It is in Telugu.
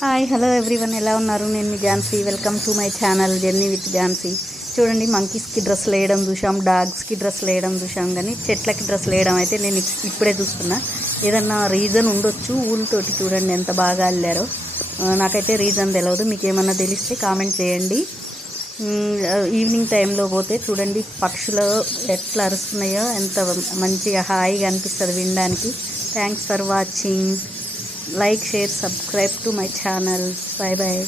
హాయ్ హలో ఎవ్రీవన్, ఎలా ఉన్నారు? నేను మీ Jhansi. Welcome to my channel journey with Jhansi. చూడండి, మంకీస్కి డ్రెస్సులు వేయడం చూసాం, డాగ్స్కి డ్రెస్సులు వేయడం చూసాం, కానీ చెట్లకి డ్రెస్సులు వేయడం అయితే నేను ఇప్పుడే చూస్తున్నా. ఏదన్నా రీజన్ ఉండొచ్చు. ఊళ్ళతోటి చూడండి ఎంత బాగా అల్లారో. నాకైతే రీజన్ తెలియదు, మీకు ఏమన్నా తెలిస్తే కామెంట్ చేయండి. ఈవినింగ్ టైంలో పోతే చూడండి పక్షులు ఎట్లా అరుస్తున్నాయో, ఎంత మంచిగా హాయిగా అనిపిస్తుంది వినడానికి. Thanks for watching. Like, share, subscribe to my channel. Bye bye.